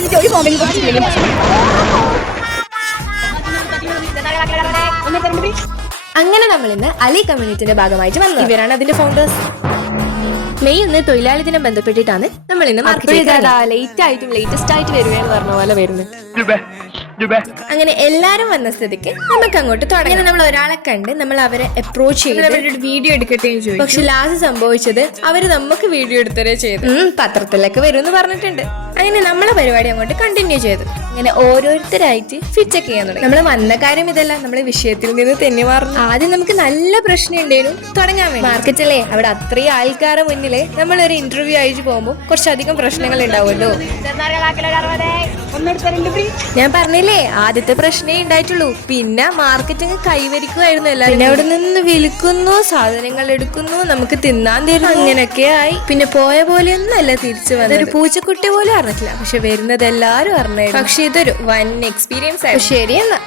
കണ്ടിട്ട് ഒരു ഫോമിൽ അങ്ങനെ നമ്മൾ ഇന്ന് അലി കമ്മ്യൂണിറ്റിന്റെ ഭാഗമായിട്ട് വന്നത്. ഇവരാണ് അതിന്റെ ഫൗണ്ടേഴ്സ്. മെയ് 1 തൊഴിലാളി ദിനം ബന്ധപ്പെട്ടിട്ടാണ് നമ്മൾ ഇന്ന് ലേറ്റ് ആയിട്ടും ലേറ്റസ്റ്റ് ആയിട്ട് വരുവാന്ന് പറഞ്ഞ പോലെ വരുന്നത്. അങ്ങനെ എല്ലാരും വന്ന സ്ഥിതിക്ക് നമുക്ക് അങ്ങോട്ട് തുടങ്ങി. നമ്മൾ ഒരാളെ കണ്ട് നമ്മൾ അവരെ അപ്രോച്ച് ചെയ്ത് വീഡിയോ എടുക്കട്ടെ. പക്ഷെ ലാസ്റ്റ് സംഭവിച്ചത് അവര് നമുക്ക് വീഡിയോ എടുത്തരേ ചെയ്തു. പത്രത്തിലൊക്കെ വരും എന്ന് പറഞ്ഞിട്ടുണ്ട്. അങ്ങനെ നമ്മളെ പരിപാടി അങ്ങോട്ട് കണ്ടിന്യൂ ചെയ്തു. അങ്ങനെ ഓരോരുത്തരായിട്ട് ഫിറ്റൊക്കെ ചെയ്യാൻ തുടങ്ങി. നമ്മൾ വന്ന കാര്യം ഇതല്ല, നമ്മളെ വിഷയത്തിൽ നിന്ന് തെന്നി മാറുന്നു. ആദ്യം നമുക്ക് നല്ല പ്രശ്നം ഉണ്ടായിരുന്നു തുടങ്ങാൻ വേണ്ടി. മാർക്കറ്റിലെ അവിടെ അത്രയും ആൾക്കാരെ മുന്നില് നമ്മളൊരു ഇന്റർവ്യൂ ആയിട്ട് പോകുമ്പോൾ കുറച്ചധികം പ്രശ്നങ്ങൾ ഉണ്ടാവുമല്ലോ. ഞാൻ പറഞ്ഞില്ലേ, ആദ്യത്തെ പ്രശ്നമേ ഉണ്ടായിട്ടുള്ളൂ. പിന്നെ മാർക്കറ്റിങ് കൈവരിക്കുമായിരുന്നു എല്ലാവരും. പിന്നെ അവിടെ നിന്ന് വിൽക്കുന്നു, സാധനങ്ങൾ എടുക്കുന്നു, നമുക്ക് തിന്നാൻ തരുന്നു, അങ്ങനെയൊക്കെ ആയി. പിന്നെ പോയ പോലെയൊന്നും അല്ല തിരിച്ചു വന്നത്. ഒരു പൂച്ചക്കുട്ടി പോലും അറിഞ്ഞിട്ടില്ല, പക്ഷെ വരുന്നത് എല്ലാരും അറിഞ്ഞായിരുന്നു. പക്ഷെ ഇതൊരു വൻ എക്സ്പീരിയൻസ് ആയിരുന്നു. ശരി എന്നാ.